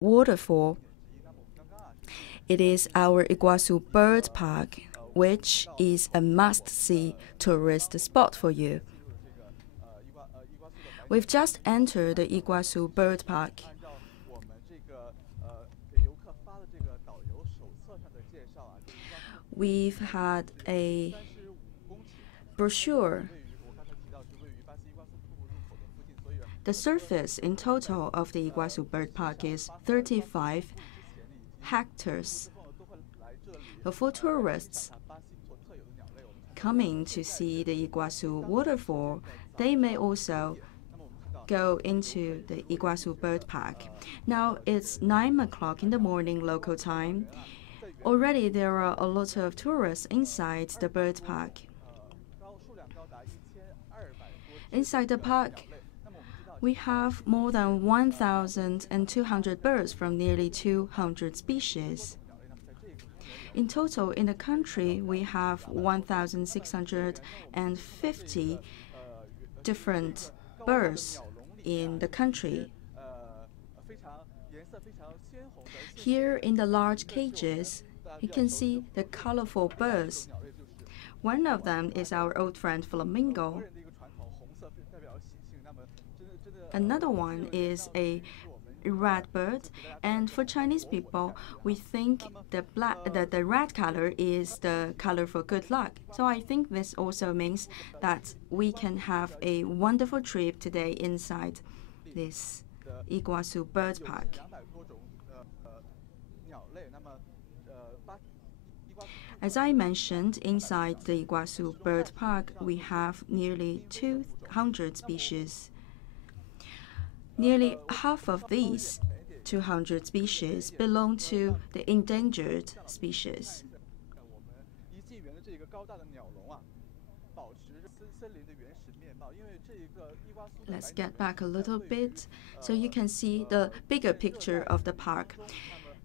Waterfall. It is our Iguazu Bird Park, which is a must-see tourist spot for you. We've just entered the Iguazu Bird Park. We've had a brochure. The surface in total of the Iguazu Bird Park is 35 hectares. For tourists coming to see the Iguazu Waterfall, they may also go into the Iguazu Bird Park. Now it's 9 o'clock in the morning local time. Already there are a lot of tourists inside the bird park. Inside the park, we have more than 1,200 birds from nearly 200 species. In total, in the country, we have 1,650 different birds in the country. Here in the large cages, you can see the colorful birds. One of them is our old friend flamingo. Another one is a red bird, and for Chinese people, we think the red color is the color for good luck. So I think this also means that we can have a wonderful trip today inside this Iguazu Bird Park. As I mentioned, inside the Iguazu Bird Park, we have nearly 200 species. Nearly half of these 200 species belong to the endangered species. Let's get back a little bit so you can see the bigger picture of the park.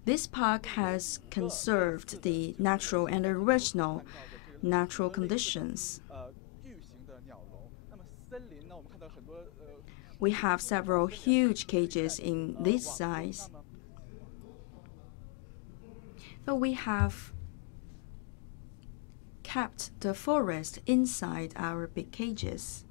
This park has conserved the natural and original natural conditions. We have several huge cages in this size. But we have kept the forest inside our big cages.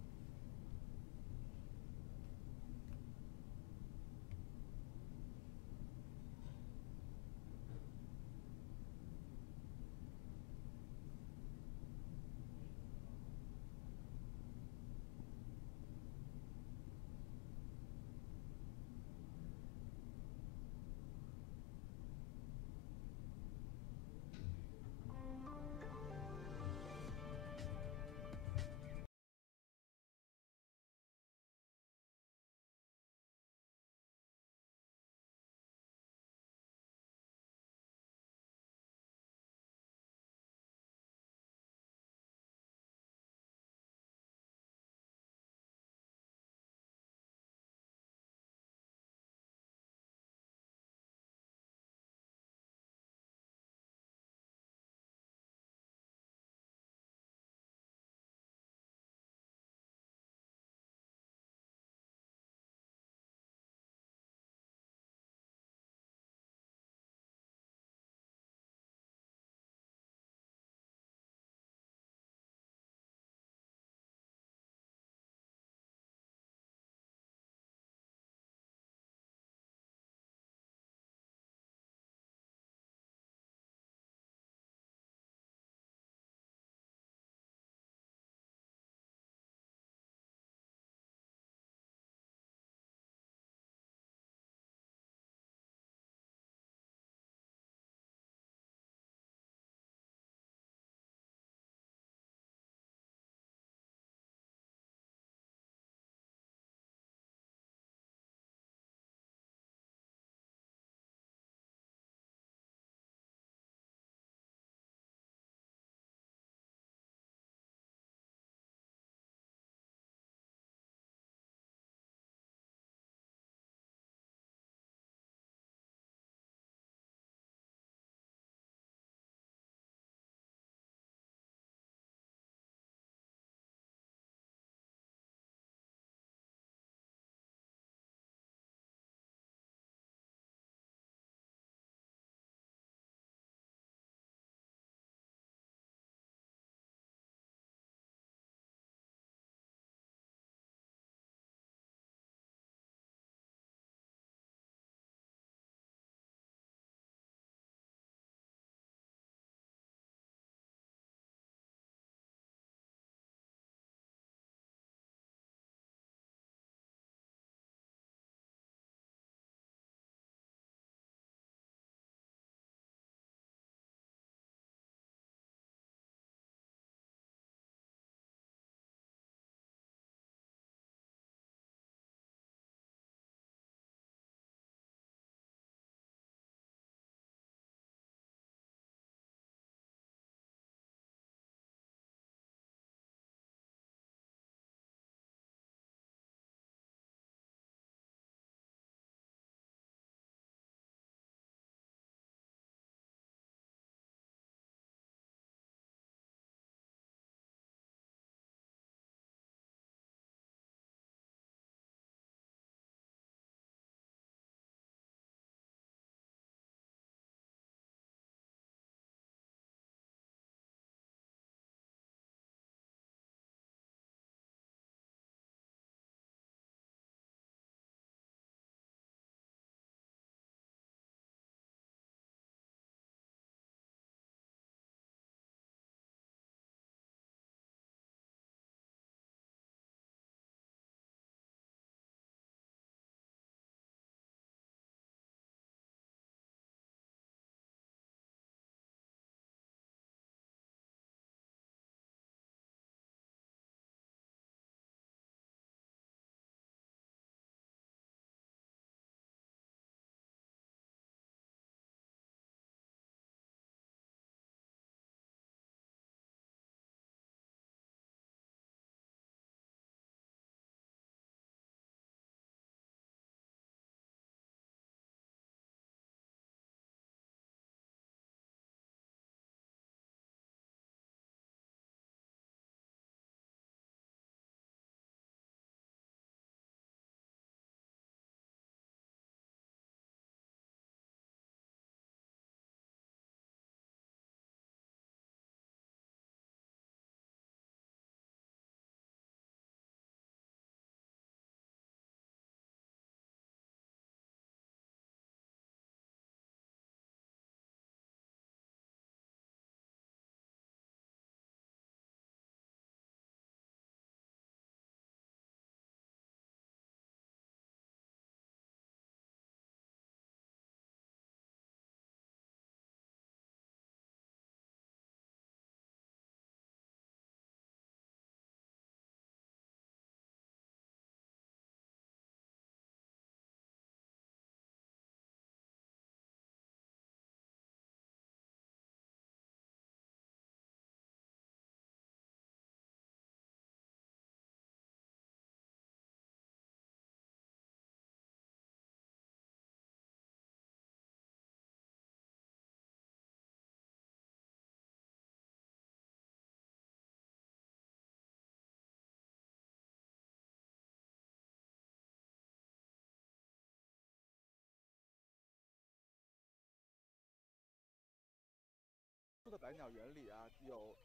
的百鸟园里啊，有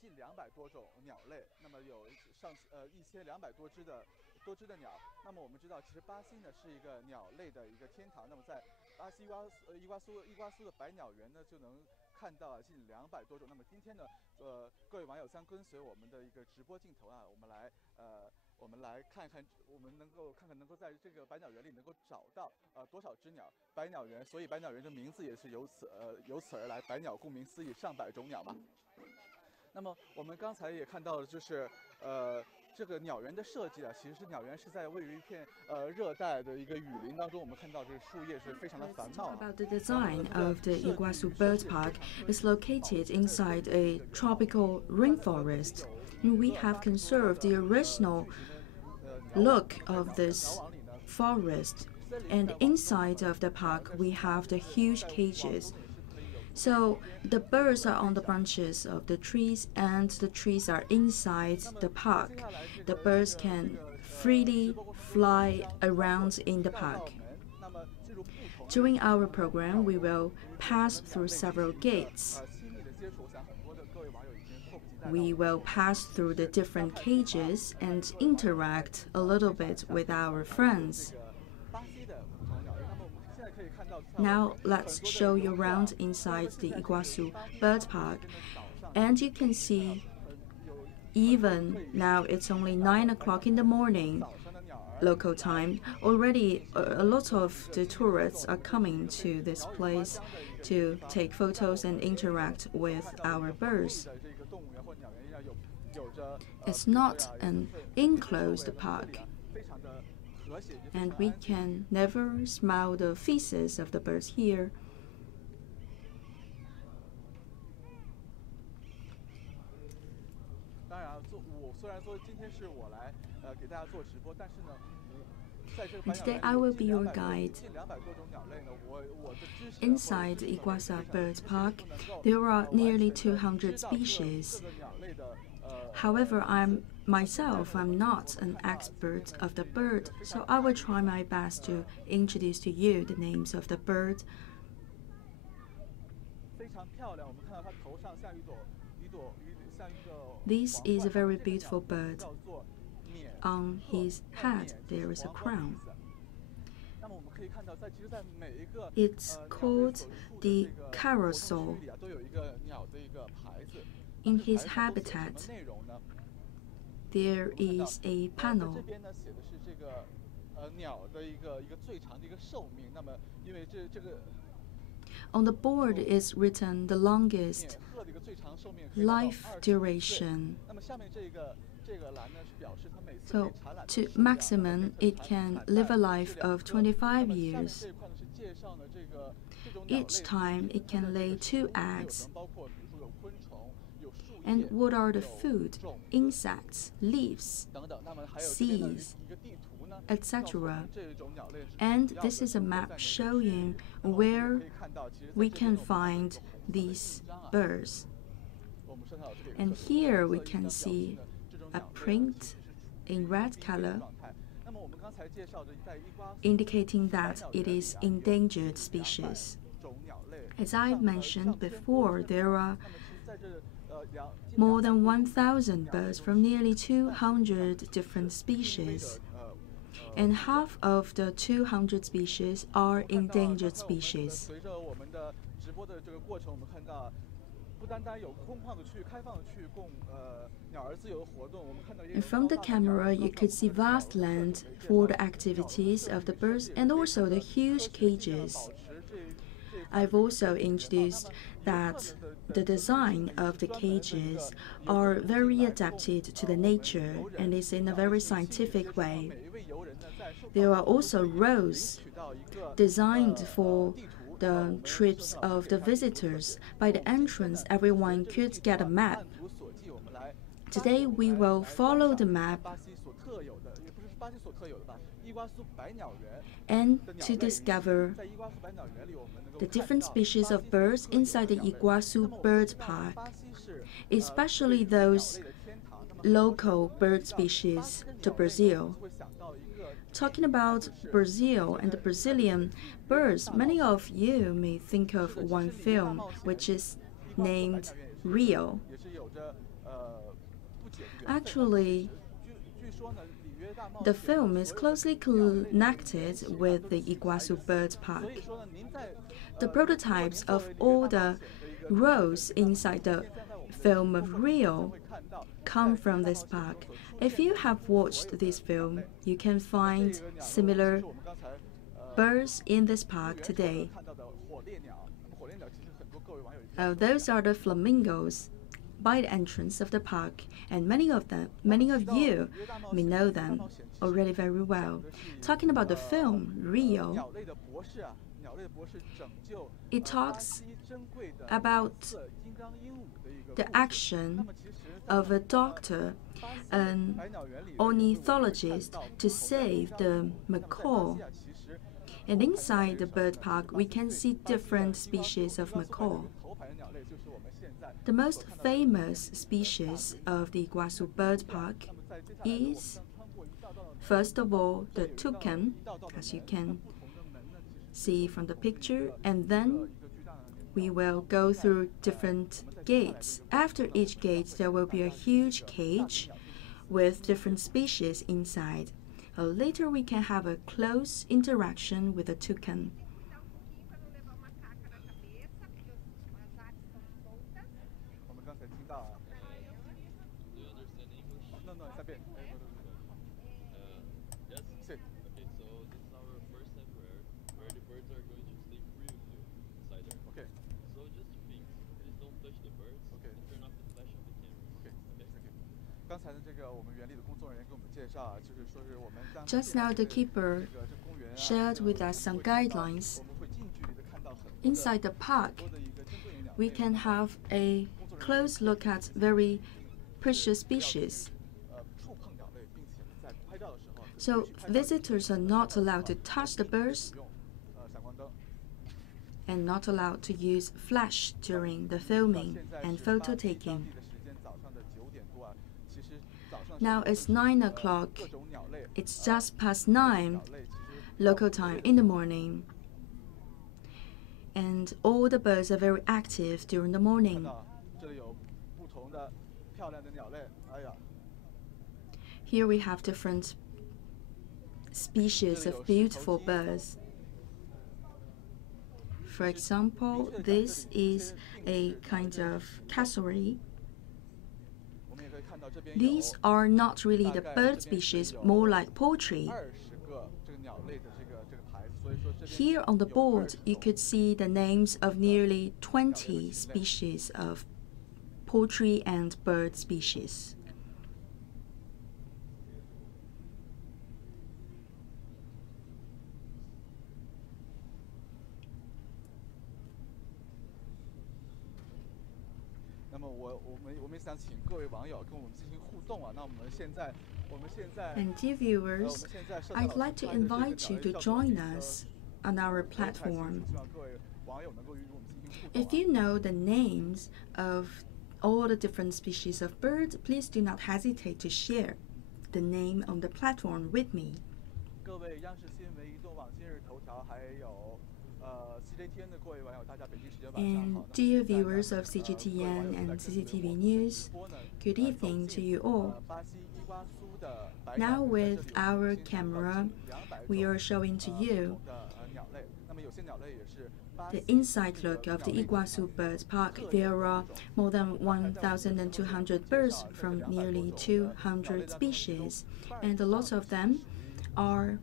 近200多种鸟类，那么有1200多只的鸟。那么我们知道，其实巴西呢是一个鸟类的一个天堂。那么在巴西伊瓜苏的百鸟园呢，就能看到近200多种。那么今天呢，各位网友将跟随我们的一个直播镜头啊，我们来看看，能够在这个百鸟园里能够找到多少只鸟。百鸟园，所以百鸟园的名字也是由此而来。百鸟顾名思义，上百种鸟嘛。那么我们刚才也看到了，就是这个鸟园的设计啊，其实鸟园是在位于一片热带的一个雨林当中。我们看到这树叶是非常的繁茂。About the design of the Iguazu Bird Park is located inside a tropical rainforest, and we have conserved the original look of this forest. And inside of the park, we have the huge cages. So the birds are on the branches of the trees, and the trees are inside the park. The birds can freely fly around in the park. During our program, we will pass through several gates. We will pass through the different cages and interact a little bit with our friends. Now let's show you around inside the Iguazu Bird Park. And you can see, even now it's only 9 o'clock in the morning, local time, already a lot of the tourists are coming to this place to take photos and interact with our birds. It's not an enclosed park, and we can never smell the feces of the birds here. 当然，虽然说今天是我来给大家做直播，但是呢，在这个百鸟 Today I will be your guide. 近200多种鸟类呢，我的知识 Inside Iguazu Bird Park, there are nearly 200 species. However, I'm not an expert of the bird, so I will try my best to introduce to you the names of the bird. 非常漂亮，我们看到它头上像一朵 This is a very beautiful bird. On his head there is a crown. It's called the carousel. In his habitat, there is a panel. On the board is written the longest life duration. So, to maximum, it can live a life of 25 years. Each time, it can lay 2 eggs. And what are the food? Insects, leaves, seeds, etc. And this is a map showing where we can find these birds. And here we can see a print in red color, indicating that it is endangered species. As I mentioned before, there are more than 1,000 birds from nearly 200 different species. And half of the 200 species are endangered species. And from the camera, you could see vast land for the activities of the birds and also the huge cages. I've also introduced that the design of the cages are very adapted to the nature and is in a very scientific way. There are also rows designed for the trips of the visitors. By the entrance, everyone could get a map. Today, we will follow the map and to discover the different species of birds inside the Iguazu Bird Park, especially those local bird species to Brazil. Talking about Brazil and the Brazilian birds, many of you may think of one film, which is named Rio. Actually, the film is closely connected with the Iguazu Bird Park. The prototypes of all the rows inside the film of Rio come from this park. If you have watched this film, you can find similar birds in this park today. Those are the flamingos by the entrance of the park, and many of you may know them already very well. Talking about the film Rio, it talks about the action of a doctor, an ornithologist, to save the macaw. And inside the bird park, we can see different species of macaw. The most famous species of the Iguazu Bird Park is, first of all, the toucan, as you can see from the picture, and then we will go through different gates. After each gate, there will be a huge cage with different species inside. Later, we can have a close interaction with the toucan. Just now, the keeper shared with us some guidelines. Inside the park, we can have a close look at very precious species. So visitors are not allowed to touch the birds and not allowed to use flash during the filming and photo taking. Now it's 9 o'clock. It's just past 9 local time in the morning. And all the birds are very active during the morning. Here we have different species of beautiful birds. For example, this is a kind of cassowary. These are not really the bird species, more like poultry. Here on the board, you could see the names of nearly 20 species of poultry and bird species. And dear viewers, I'd like to invite you to join us on our platform. If you know the names of all the different species of birds, please do not hesitate to share the name on the platform with me. And dear viewers of CGTN and CCTV News, good evening to you all. Now with our camera, we are showing to you the inside look of the Iguazu Bird Park. There are more than 1,200 birds from nearly 200 species, and a lot of them are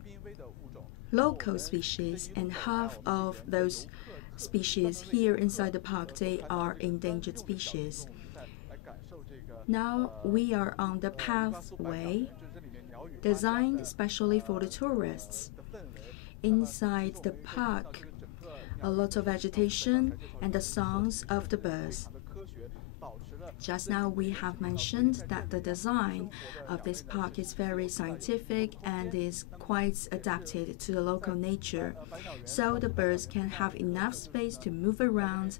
local species, and half of those species here inside the park, they are endangered species. Now we are on the pathway designed especially for the tourists. Inside the park, a lot of vegetation and the songs of the birds. Just now we have mentioned that the design of this park is very scientific and is quite adapted to the local nature, so the birds can have enough space to move around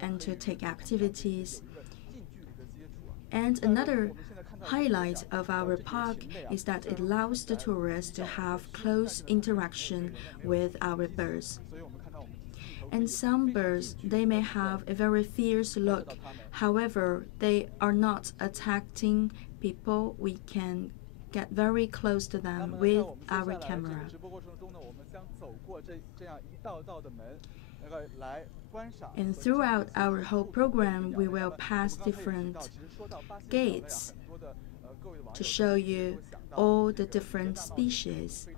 and to take activities. And another highlight of our park is that it allows the tourists to have close interaction with our birds. And some birds, they may have a very fierce look. However, they are not attacking people. We can get very close to them with our camera. And throughout our whole program, we will pass different gates to show you all the different species.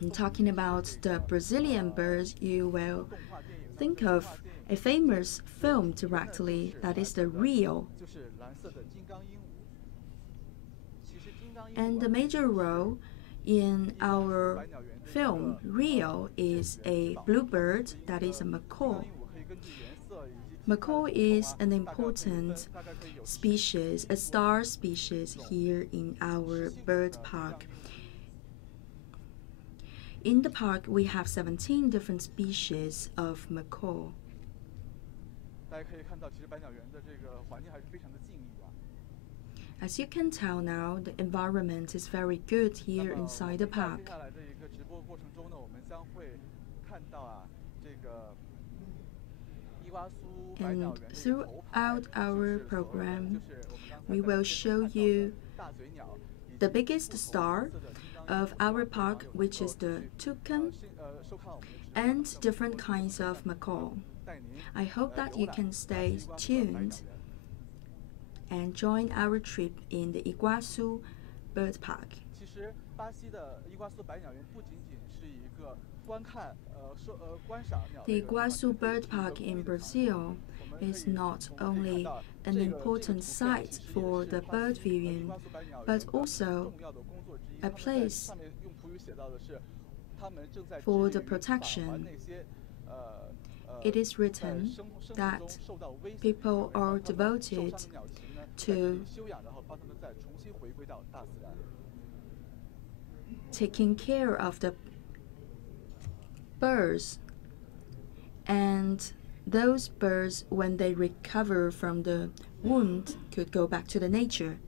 And talking about the Brazilian birds, you will think of a famous film directly, that is the Rio. And the major role in our film Rio is a bluebird, that is a macaw. Macaw is an important species, a star species here in our bird park. In the park, we have 17 different species of macaw. As you can tell now, the environment is very good here inside the park. And throughout our program, we will show you the biggest star of our park, which is the toucan, and different kinds of macaw. I hope that you can stay tuned and join our trip in the Iguazu Bird Park. The Iguazu Bird Park in Brazil is not only an important site for the bird viewing, but also a place for the protection. It is written that people are devoted to taking care of the birds, and those birds, when they recover from the wound, could go back to the nature.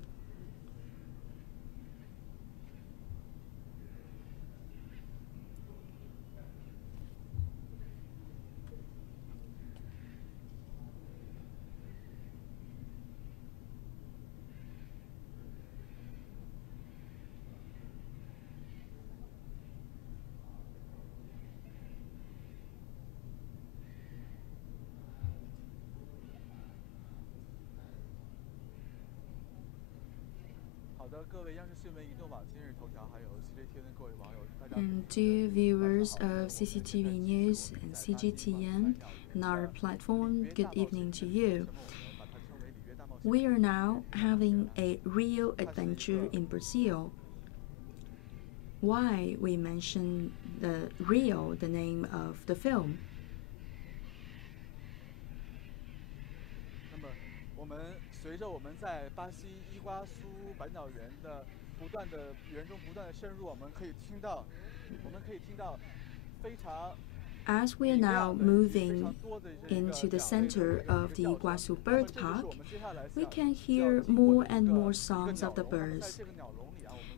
And dear viewers of CCTV News and CGTN and our platform, good evening to you. We are now having a real adventure in Brazil. Why we mention the Rio, the name of the film? As we are now moving into the center of the Iguazu Bird Park, we can hear more and more songs of the birds.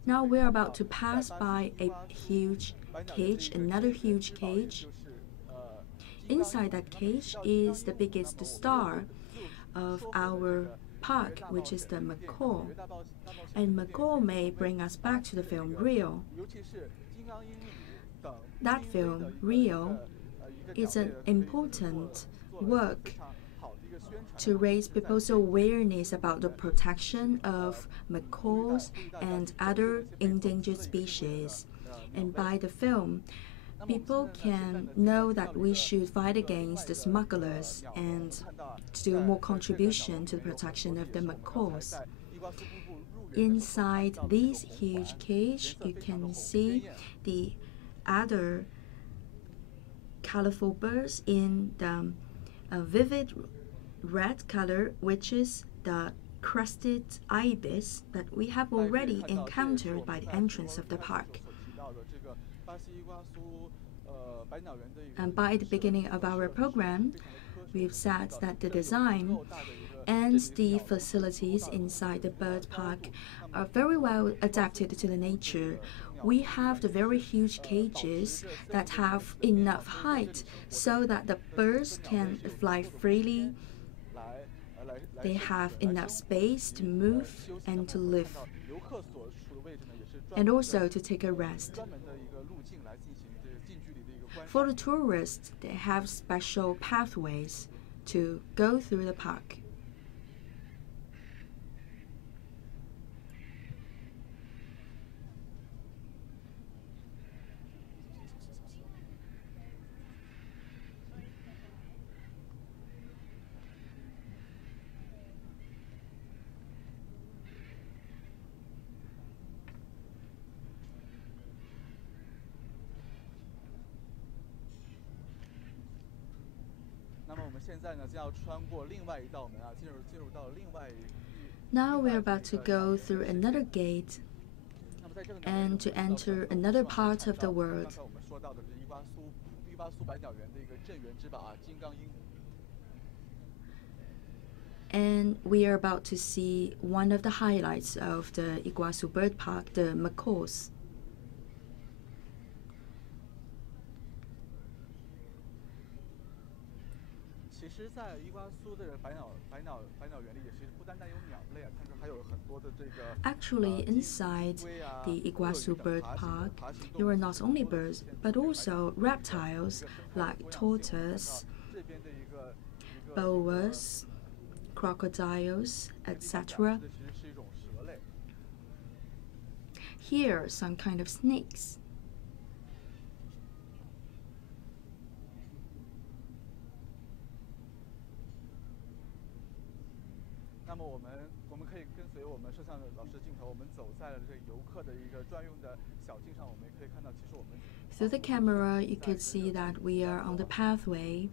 Now we're about to pass by a huge cage, another huge cage. Inside that cage is the biggest star of our park, which is the macaw. And macaw may bring us back to the film Rio. That film, Rio, is an important work to raise people's awareness about the protection of macaws and other endangered species. And by the film, people can know that we should fight against the smugglers and do more contribution to the protection of the macaws. Inside this huge cage, you can see the other colorful birds in the vivid red color, which is the crested ibis that we have already encountered by the entrance of the park. And by the beginning of our program, we've said that the design and the facilities inside the bird park are very well adapted to the nature. We have the very huge cages that have enough height so that the birds can fly freely. They have enough space to move and to live, and also to take a rest. For the tourists, they have special pathways to go through the park. Now we're about to go through another gate and to enter another part of the world. And we are about to see one of the highlights of the Iguazu Bird Park, the Macaws. Actually, inside the Iguazu Bird Park, there are not only birds, but also reptiles like tortoise, boas, crocodiles, etc. Here are some kind of snakes. Through the camera, you could see that we are on the pathway,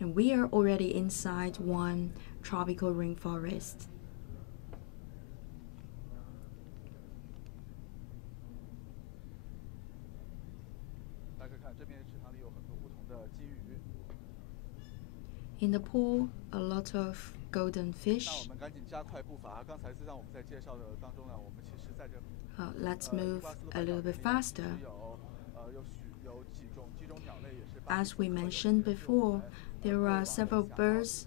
and we are already inside one tropical rainforest. In the pool, a lot of golden fish. Let's move a little bit faster. As we mentioned before, there are several birds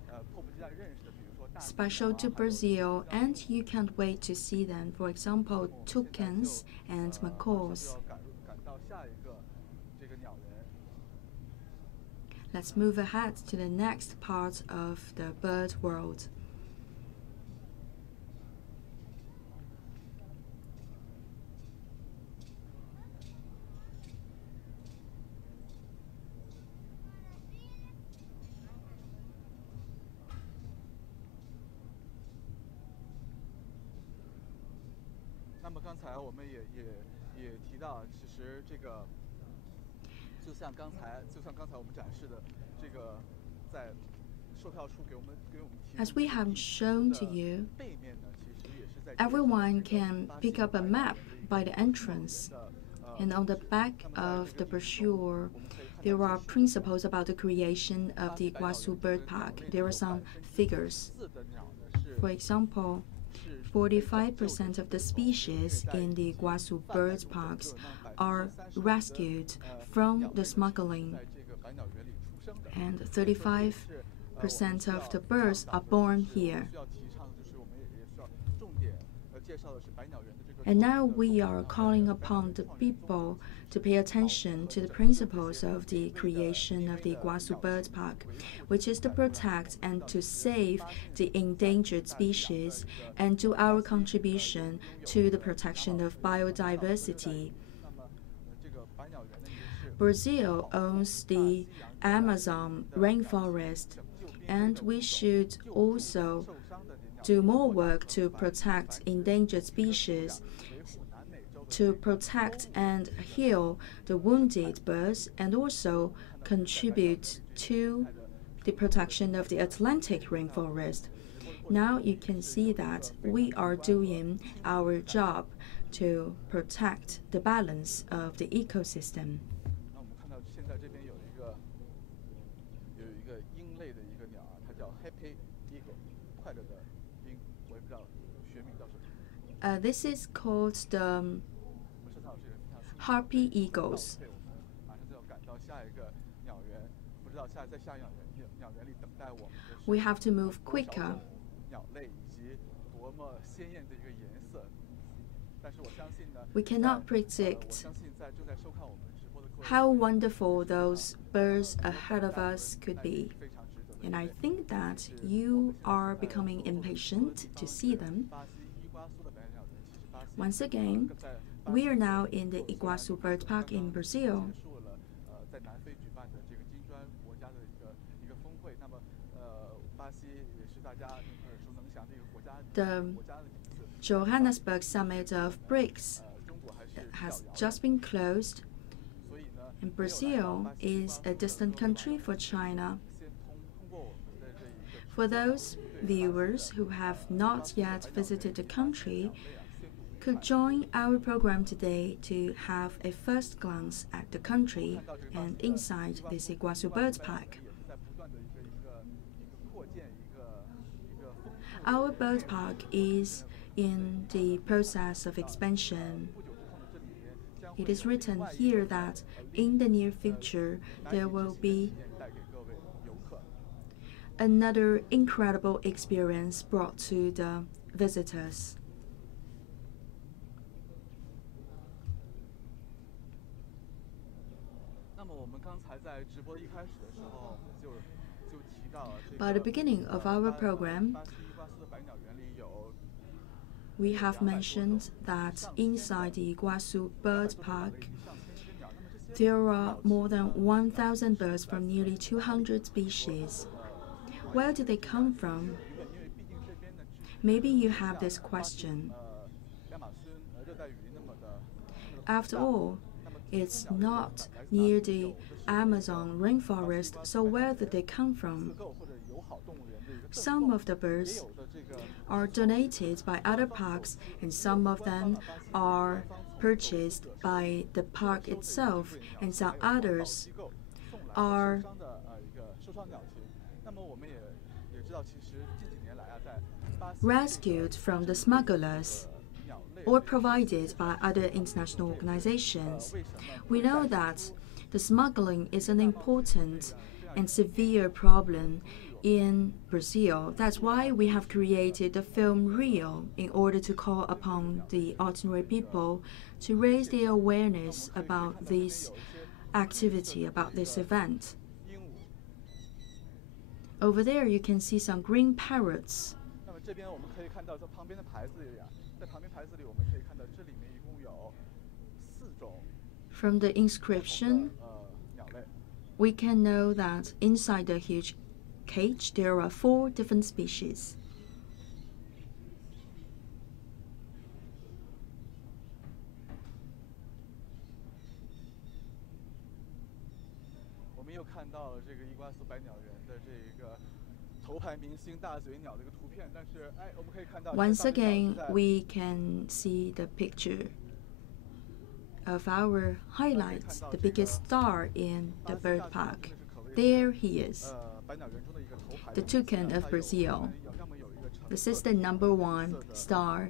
special to Brazil, and you can't wait to see them. For example, toucans and macaws. Let's move ahead to the next part of the bird world. As we have shown to you, everyone can pick up a map by the entrance, and on the back of the brochure, there are principles about the creation of the Iguazu Bird Park. There are some figures. For example, 45% of the species in the Iguazu Bird Parks are rescued from the smuggling, and 35% of the birds are born here. And now we are calling upon the people to pay attention to the principles of the creation of the Iguazu Bird Park, which is to protect and to save the endangered species and do our contribution to the protection of biodiversity. Brazil owns the Amazon rainforest, and we should also do more work to protect endangered species, to protect and heal the wounded birds, and also contribute to the protection of the Atlantic rainforest. Now you can see that we are doing our job to protect the balance of the ecosystem. This is called the Harpy Eagles. We have to move quicker. We cannot predict how wonderful those birds ahead of us could be. And I think that you are becoming impatient to see them. Once again, we are now in the Iguazu Bird Park in Brazil. The Johannesburg Summit of BRICS has just been closed, and Brazil is a distant country for China. For those viewers who have not yet visited the country, could join our program today to have a first glance at the country and inside this Iguazu Bird Park. Our bird park is in the process of expansion. It is written here that in the near future there will be another incredible experience brought to the visitors. By the beginning of our program, we have mentioned that inside the Iguazu Bird Park, there are more than 1,000 birds from nearly 200 species. Where do they come from? Maybe you have this question. After all, it's not near the Amazon rainforest, so where did they come from? Some of the birds are donated by other parks, and some of them are purchased by the park itself, and some others are rescued from the smugglers or provided by other international organizations. We know that the smuggling is an important and severe problem in Brazil. That's why we have created the film reel in order to call upon the ordinary people to raise their awareness about this activity, about this event. Over there you can see some green parrots. From the inscription, we can know that inside the huge cage there are 4 different species. Once again, we can see the picture of our highlights, the biggest star in the bird park. There he is, the toucan of Brazil. This is the #1 star.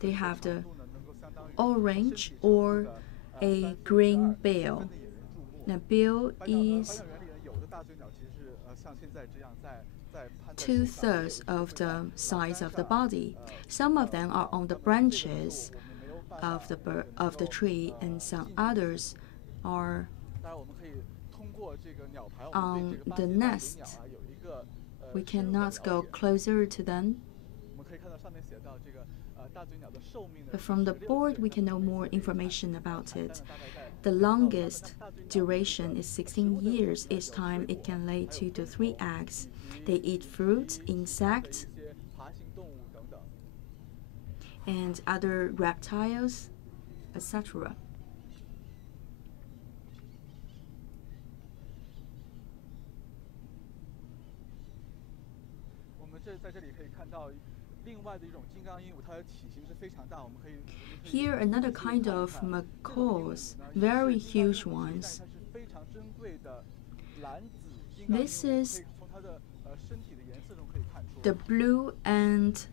They have the orange or a green bill. The bill is 2/3 of the size of the body. Some of them are on the branches of the tree, and some others are on the nest. We cannot go closer to them. But from the board, we can know more information about it. The longest duration is 16 years. Each time it can lay 2 to 3 eggs. They eat fruits, insects, and other reptiles, etc. Here, another kind of macaws, very huge ones. This is the blue and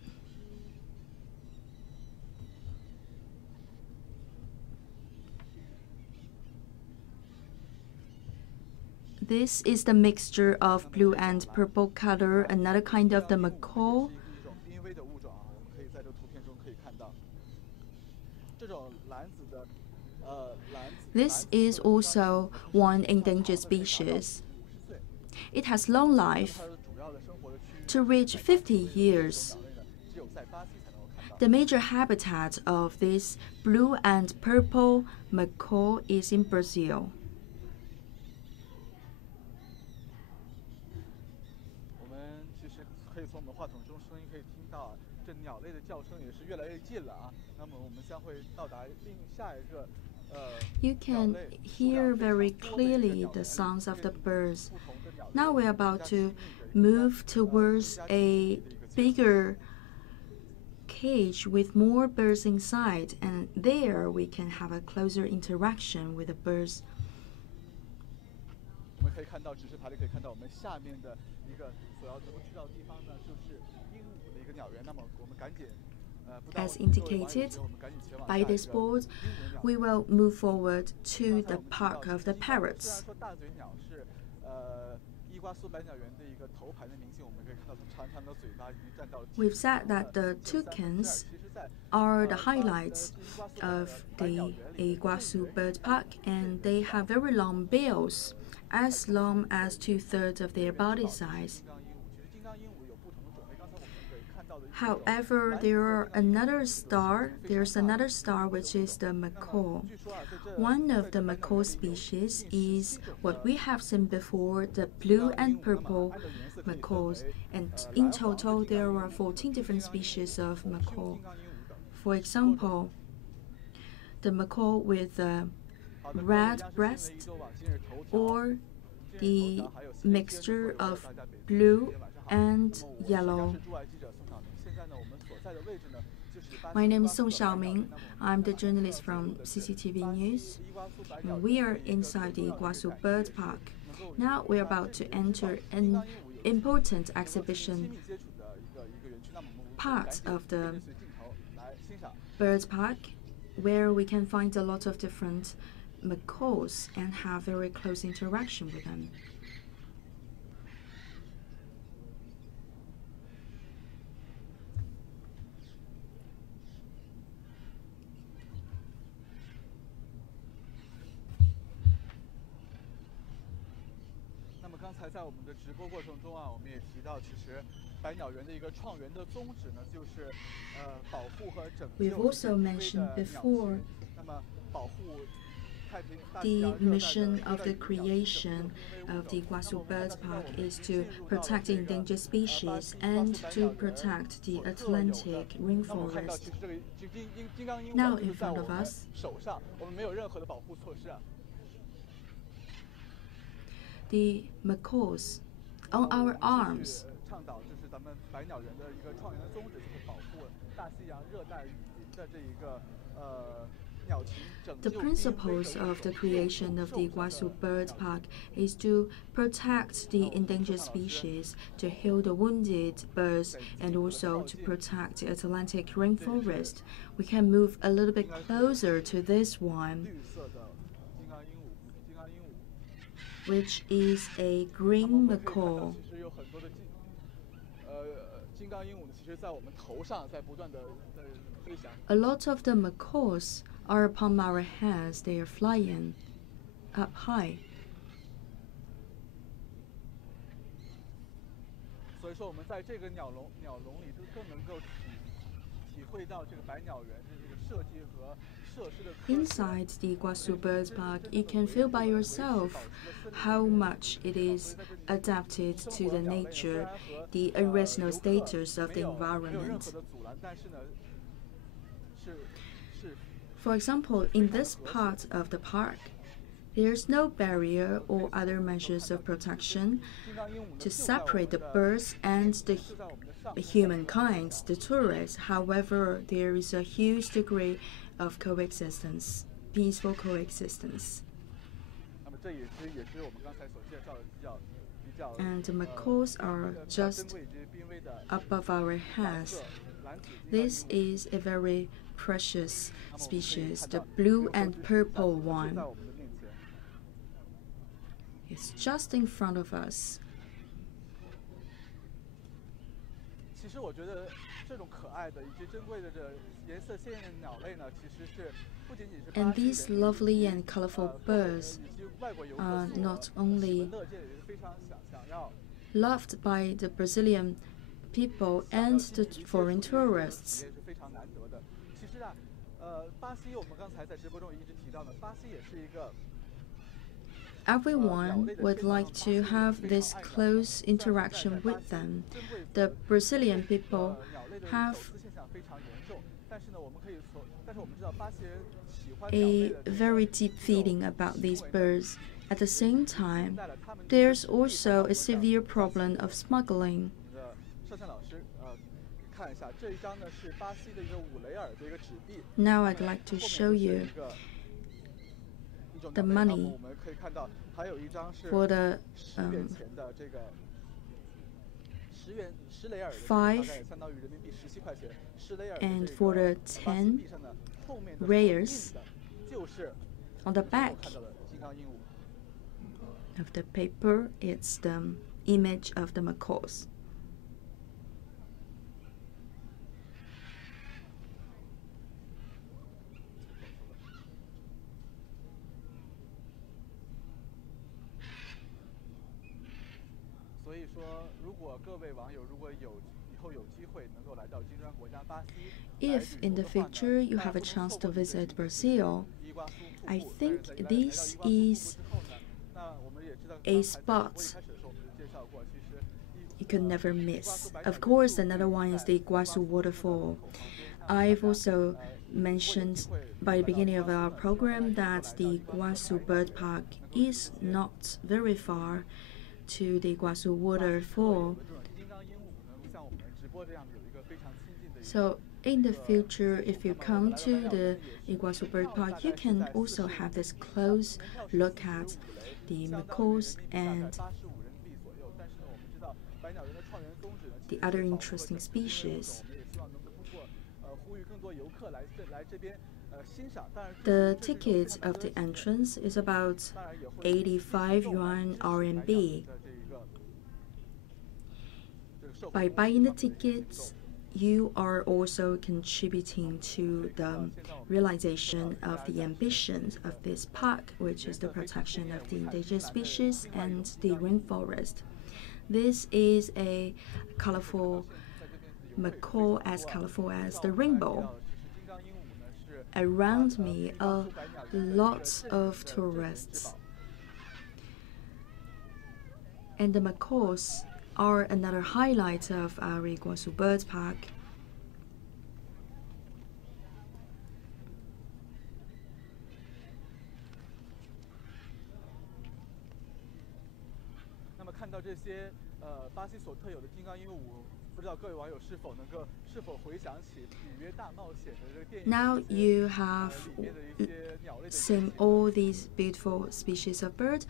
This is the mixture of blue and purple color, another kind of the macaw. 一种濒危的物种啊，我们可以在这个图片中可以看到，这种蓝紫的This is also one endangered species. It has long life to reach 50 years. The major habitat of this blue and purple macaw is in Brazil. 我们其实可以从我们话筒中声音可以听到，这鸟类的叫声也是越来越近了啊。那么我们将会到达下一个。 You can hear very clearly the sounds of the birds. Now we're about to move towards a bigger cage with more birds inside, and there we can have a closer interaction with the birds. 我们可以看到指示牌里可以看到我们下面的一个所要能够去到的地方呢，就是鹦鹉的一个鸟园。那么我们赶紧。 As indicated by this board, we will move forward to the Park of the Parrots. We've said that the toucans are the highlights of the Iguazu Bird Park, and they have very long bills, as long as 2/3 of their body size. However, there's another star which is the macaw. One of the macaw species is what we have seen before, the blue and purple macaws. And in total, there are 14 different species of macaw. For example, the macaw with a red breast, or the mixture of blue and yellow. My name is Song Xiaoming. I'm the journalist from CCTV News. We are inside the Iguazu Bird Park. Now we're about to enter an important exhibition part of the Bird Park, where we can find a lot of different macaws and have very close interaction with them. 刚才在我们的直播过程中啊，我们也提到，其实百鸟园的一个创园的宗旨呢，就是保护和拯救。We've also mentioned before. 那么保护 The mission of the creation of the Iguazu Bird Park is to protect endangered species and to protect the Atlantic rainforest. Now in front of us, the macaws on our arms. The principles of the creation of the Iguazu Bird Park is to protect the endangered species, to heal the wounded birds, and also to protect the Atlantic rainforest. We can move a little bit closer to this one, which is a green macaw. A lot of the macaws are upon our heads. They are flying up high. Inside the Iguazu Bird Park, you can feel by yourself how much it is adapted to the nature, the original status of the environment. For example, in this part of the park, there's no barrier or other measures of protection to separate the birds and the humankind, the tourists. However, there is a huge degree of coexistence, peaceful coexistence. And the macaws are just above our heads. This is a very precious species, the blue and purple one. It's just in front of us. 其实我觉得这种可爱的以及珍贵的这颜色鲜艳的鸟类呢，其实是不仅仅是 And these lovely and colorful birds are not only loved by the Brazilian people and the foreign tourists. 也是非常难得的。其实啊，巴西我们刚才在直播中一直提到的，巴西也是一个。 Everyone would like to have this close interaction with them. The Brazilian people have a very deep feeling about these birds. At the same time, there's also a severe problem of smuggling. Now I'd like to show you the money for the 5 and for the 10 rares. On the back of the paper, it's the image of the macaws. If in the future you have a chance to visit Brazil, I think this is a spot you could never miss. Of course, another one is the Iguazu Waterfall. I've also mentioned by the beginning of our program that the Iguazu Bird Park is not very far to the Iguazu Waterfall. So in the future, if you come to the Iguazu Bird Park, you can also have this close look at the macaws and the other interesting species. The ticket of the entrance is about 85 yuan RMB. By buying the tickets, you are also contributing to the realization of the ambitions of this park, which is the protection of the endangered species and the rainforest. This is a colorful macaw as colorful as the rainbow. Around me are lots of tourists. And the macaws are another highlight of our Iguazu Bird Park. Now you have seen all these beautiful species of birds.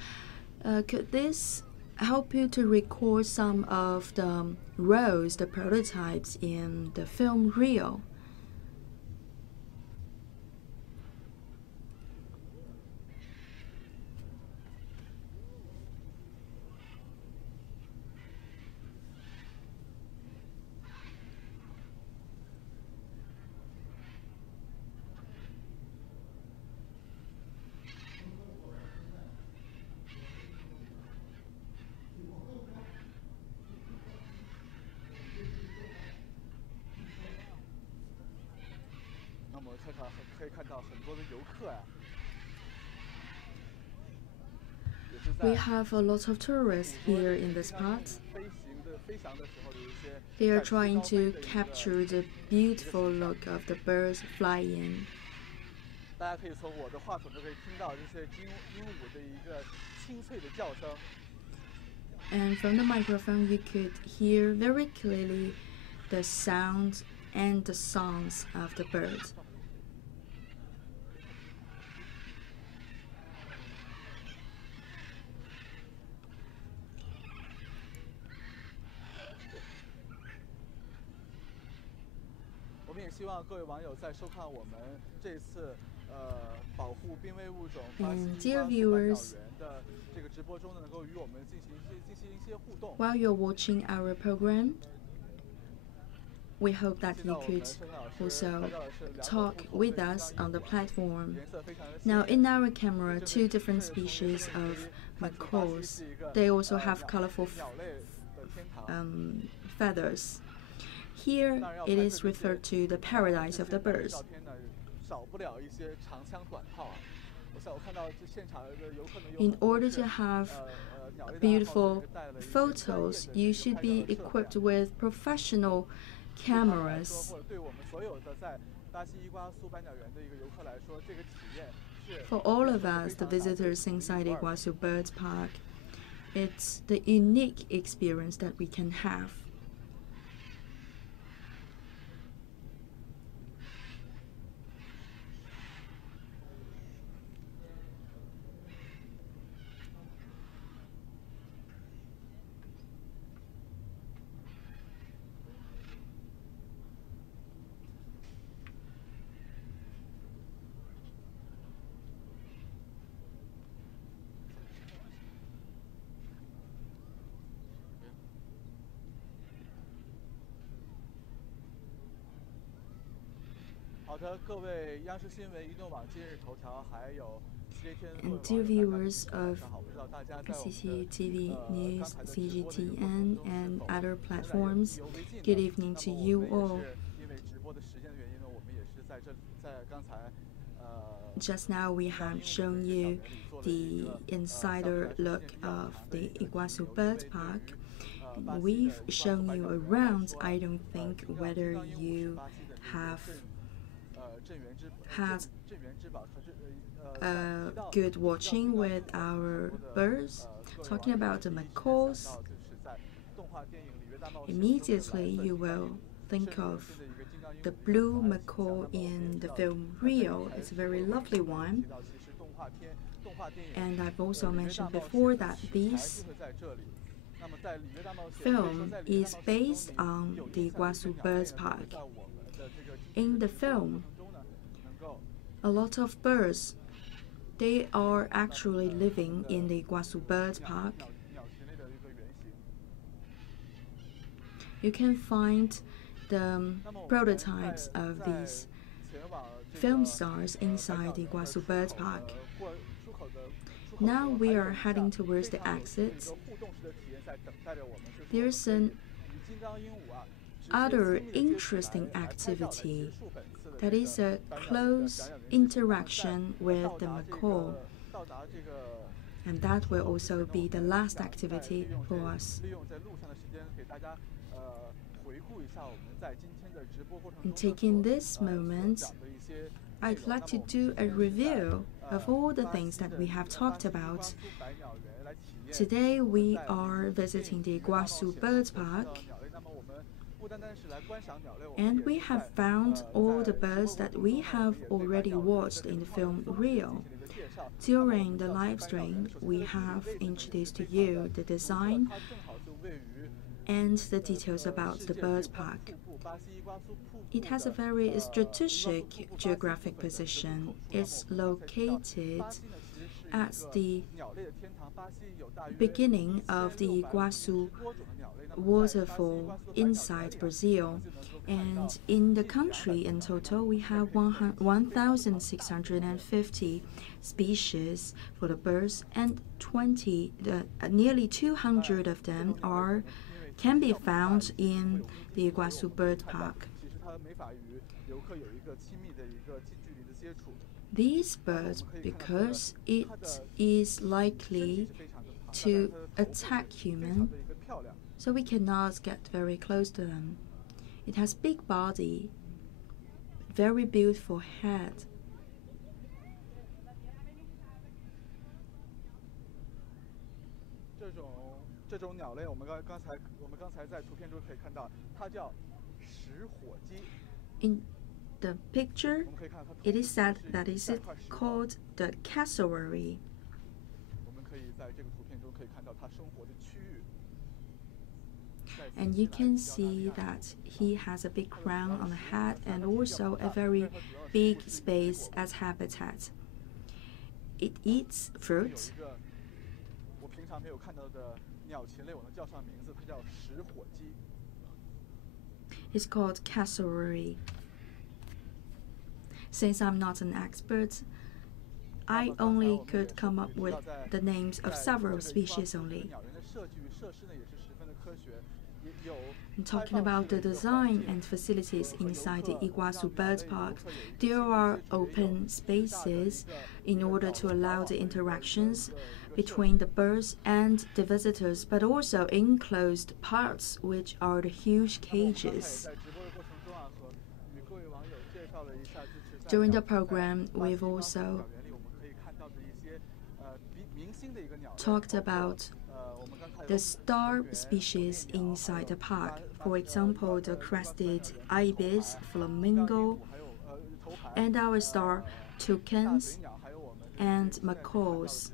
Could this help you to record some of the roles, the prototypes in the film reel? We have a lot of tourists here in this spot. They are trying to capture the beautiful look of the birds flying. And from the microphone, you could hear very clearly the sound and the songs of the birds. 也希望各位网友在收看我们这次保护濒危物种巴西伊瓜苏百鸟园的这个直播中呢，能够与我们进行一些互动。While you're watching our program, we hope that you could also talk with us on the platform. Now, in our camera, 2 different species of macaws. They also have colorful feathers. Here, it is referred to the paradise of the birds. In order to have beautiful photos, you should be equipped with professional cameras. For all of us, the visitors inside Iguazu Birds Park, it's the unique experience that we can have. And dear viewers of CCTV News, CGTN, and other platforms, good evening to you all. Just now we have shown you the insider look of the Iguazu Birds Park. We've shown you around. I don't think whether you have had good watching with our birds. Talking about the macaws, immediately you will think of the blue macaw in the film Rio. It's a very lovely one. And I've also mentioned before that this film is based on the Iguazu Birds Park. In the film, a lot of birds, they are actually living in the Iguazu Birds Park. You can find the prototypes of these film stars inside the Iguazu Birds Park. Now we are heading towards the exit. There's an other interesting activity that is a close interaction with the macaw, and that will also be the last activity for us. And taking this moment, I'd like to do a review of all the things that we have talked about. Today we are visiting the Iguazu Birds Park, and we have found all the birds that we have already watched in the film Rio. During the live stream, we have introduced to you the design and the details about the birds park. It has a very strategic geographic position. It's located at the beginning of the Iguazu Waterfall inside Brazil, and in the country in total we have 1,650 species for the birds, and nearly 200 of them can be found in the Iguazu Bird Park. These birds, because it is likely to attack humans, so we cannot get very close to them. It has big body, very beautiful head. In the picture, it is said that is called the cassowary. and you can see that he has a big crown on the head and also a very big space as habitat. It eats fruit. It's called cassowary. Since I'm not an expert, I only could come up with the names of several species only. And talking about the design and facilities inside the Iguazu Bird Park, there are open spaces in order to allow the interactions between the birds and the visitors, but also enclosed parts, which are the huge cages. During the program, we've also talked about the star species inside the park. For example, the crested ibis, flamingo, and our star toucans and macaws.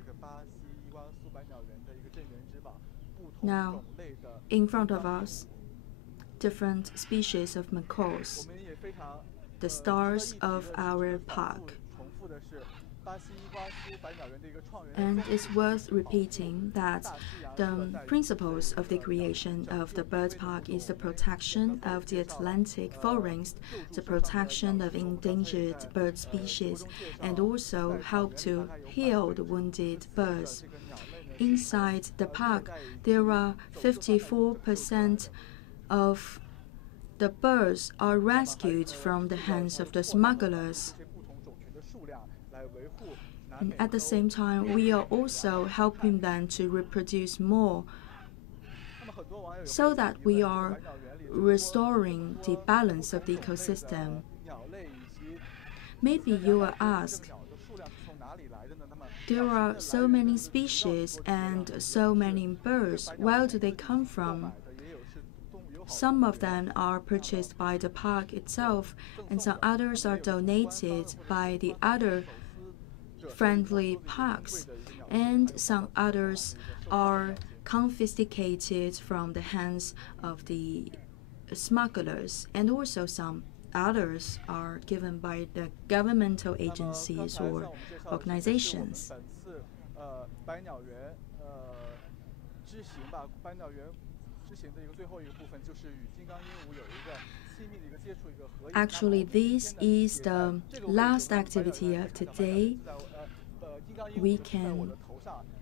Now, in front of us, different species of macaws, the stars of our park. And it's worth repeating that the principles of the creation of the bird park is the protection of the Atlantic forest, the protection of endangered bird species, and also help to heal the wounded birds. Inside the park, there are 54% of the birds are rescued from the hands of the smugglers. And at the same time, we are also helping them to reproduce more, so that we are restoring the balance of the ecosystem. Maybe you will ask, there are so many species and so many birds, where do they come from? Some of them are purchased by the park itself, and some others are donated by the other friendly parks, and some others are confiscated from the hands of the smugglers, and also some others are given by the governmental agencies or organizations. Actually, this is the last activity of today. We can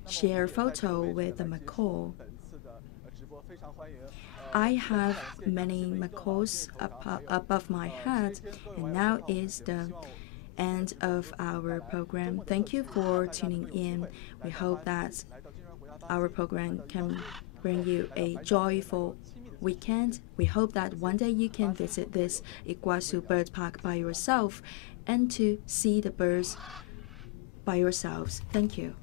share a photo with the macaw. I have many macaws above my head, and now is the end of our program. Thank you for tuning in. We hope that our program can bring you a joyful weekend. We hope that one day you can visit this Iguazu Bird Park by yourself and to see the birds by yourselves. Thank you.